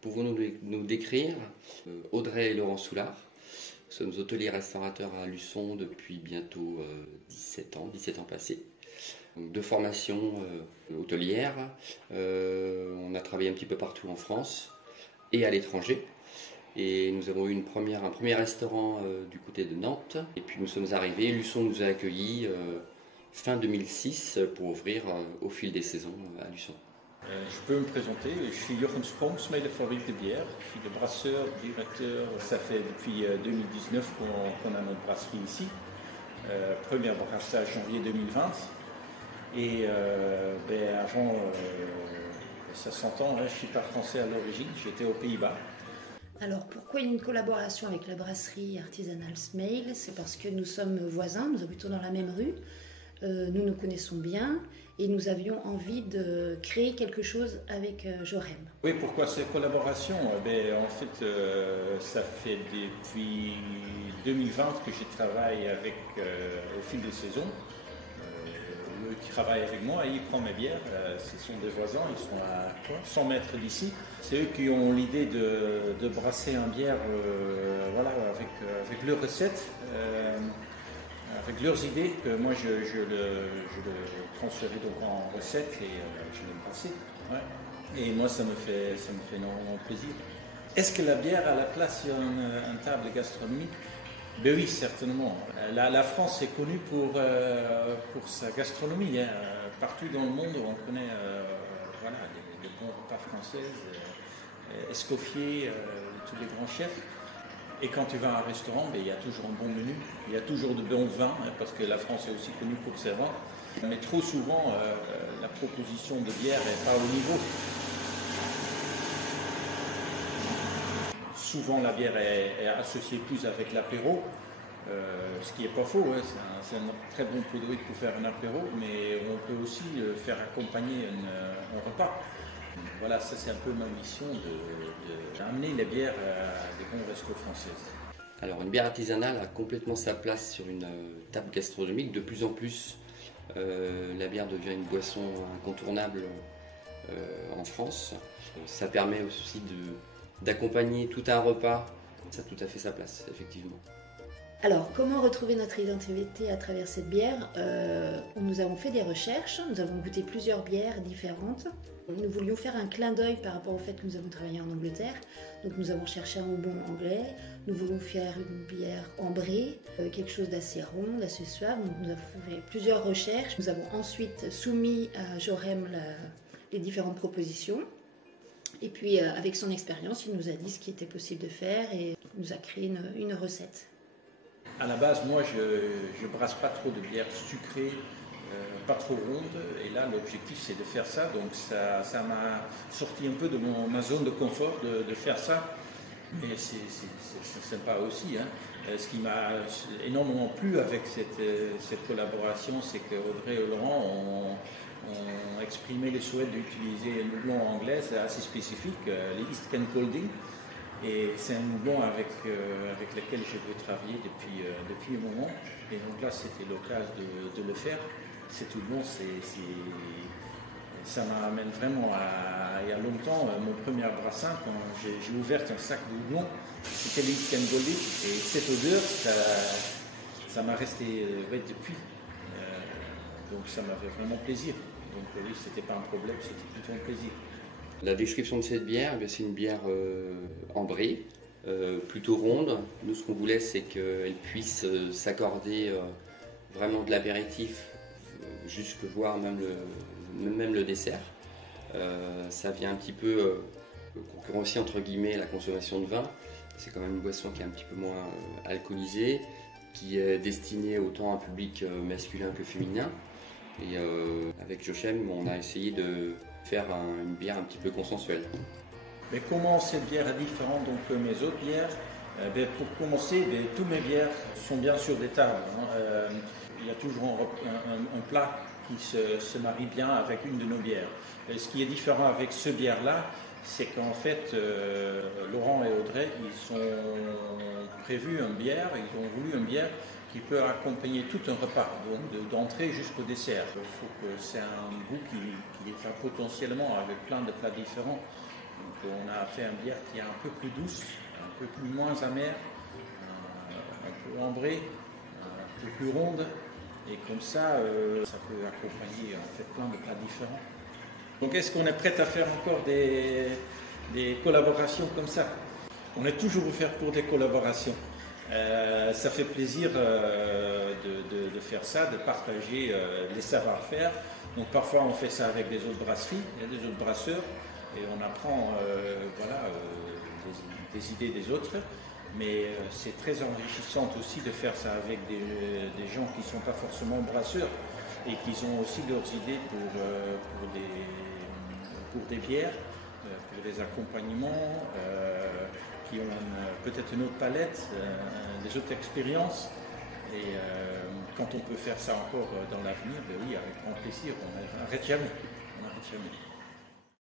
Pouvons-nous nous décrire Audrey et Laurent Soulard. Nous sommes hôteliers-restaurateurs à Luçon depuis bientôt 17 ans passés. De formation hôtelière, on a travaillé un petit peu partout en France et à l'étranger. Et nous avons eu un premier restaurant du côté de Nantes. Et puis nous sommes arrivés, Luçon nous a accueillis fin 2006 pour ouvrir au fil des saisons à Luçon. Je peux me présenter, je suis Jochen Spronks, de Fabrique de bière. Je suis le brasseur, directeur. Ça fait depuis 2019 qu'on a notre brasserie ici. Premier brassage janvier 2020. Et avant, ça s'entend, je ne suis pas français à l'origine, j'étais aux Pays-Bas. Alors pourquoi une collaboration avec la brasserie artisanale Smail? C'est parce que nous sommes voisins, nous habitons dans la même rue, nous nous connaissons bien et nous avions envie de créer quelque chose avec Jorem. Oui, pourquoi cette collaboration? En fait, ça fait depuis 2020 que je travaille avec, au fil des saisons. Qui travaillent avec moi et ils prennent mes bières. Ce sont des voisins, ils sont à 100 mètres d'ici. C'est eux qui ont l'idée de brasser un bière avec leurs recettes, avec leurs idées, que moi je le transférais donc en recette et je l'ai brassé. Ouais. Et moi ça me fait énormément plaisir. Est-ce que la bière a la place sur une table gastronomique? Ben oui, certainement. La France est connue pour sa gastronomie. Partout dans le monde, on connaît les bons repas français, Escoffier, tous les grands chefs. Et quand tu vas à un restaurant, il y a toujours un bon menu, il y a toujours de bons vins, parce que la France est aussi connue pour ses vins. Mais trop souvent, la proposition de bière n'est pas au niveau. Souvent, la bière est associée plus avec l'apéro, ce qui n'est pas faux. C'est un très bon produit pour faire un apéro, mais on peut aussi faire accompagner un repas. Voilà, ça c'est un peu ma mission d'amener les bières à des bons restos françaises. Alors, une bière artisanale a complètement sa place sur une table gastronomique. De plus en plus, la bière devient une boisson incontournable en France. Ça permet aussi d'accompagner tout un repas, ça a tout à fait sa place, effectivement. Alors, comment retrouver notre identité à travers cette bière? Nous avons fait des recherches, nous avons goûté plusieurs bières différentes. Nous voulions faire un clin d'œil par rapport au fait que nous avons travaillé en Angleterre. Donc nous avons cherché un houblon anglais, nous voulons faire une bière ambrée, quelque chose d'assez rond, d'assez suave. Donc nous avons fait plusieurs recherches. Nous avons ensuite soumis à Jorem les différentes propositions. Et puis avec son expérience, il nous a dit ce qui était possible de faire et nous a créé une recette. À la base, moi, je brasse pas trop de bière sucrée, pas trop ronde. Et là, l'objectif, c'est de faire ça. Donc ça m'a sorti un peu de ma zone de confort de faire ça. Mais c'est sympa aussi. Ce qui m'a énormément plu avec cette collaboration, c'est que Audrey et Laurent ont exprimé le souhait d'utiliser un houblon anglais assez spécifique, les East Kent Golding. Et c'est un houblon avec lequel je veux travailler depuis un moment. Et donc là, c'était l'occasion de le faire. Cet houblon, ça m'amène vraiment il y a longtemps, mon premier brassin, quand j'ai ouvert un sac de houblon, c'était les East Kent Golding. Et cette odeur, ça m'a resté depuis. Donc ça m'a fait vraiment plaisir. Donc oui, c'était pas un problème, c'était plutôt un plaisir. La description de cette bière, c'est une bière ambrée, plutôt ronde. Nous, ce qu'on voulait, c'est qu'elle puisse s'accorder vraiment de l'apéritif, jusque voir même le dessert. Ça vient un petit peu concurrencier entre guillemets la consommation de vin. C'est quand même une boisson qui est un petit peu moins alcoolisée, qui est destinée autant à un public masculin que féminin. Et avec Jochem, on a essayé de faire une bière un petit peu consensuelle. Mais comment cette bière est différente de mes autres bières? Pour commencer, tous mes bières sont bien sûr des tables. Il y a toujours un plat qui se marie bien avec une de nos bières. Et ce qui est différent avec ce bière-là, c'est qu'en fait, Laurent et Audrey, ils ont prévu une bière, ils ont voulu une bière qui peut accompagner tout un repas, donc d'entrée jusqu'au dessert. Il faut que c'est un goût qui est fait potentiellement avec plein de plats différents. Donc on a fait une bière qui est un peu plus douce, un peu plus moins amère, un peu ambrée, un peu plus ronde. Et comme ça, ça peut accompagner en fait plein de plats différents. Donc est-ce qu'on est prêt à faire encore des collaborations comme ça? On est toujours ouvert pour des collaborations. Ça fait plaisir de faire ça, de partager les savoir-faire. Donc parfois on fait ça avec des autres brasseries, il y a des autres brasseurs, et on apprend des idées des autres. Mais c'est très enrichissant aussi de faire ça avec des gens qui ne sont pas forcément brasseurs et qui ont aussi leurs idées pour des bières, pour des accompagnements, qui ont peut-être une autre palette, des autres expériences. Et quand on peut faire ça encore dans l'avenir, ben oui, avec grand plaisir, on n'arrête jamais. On n'arrête jamais.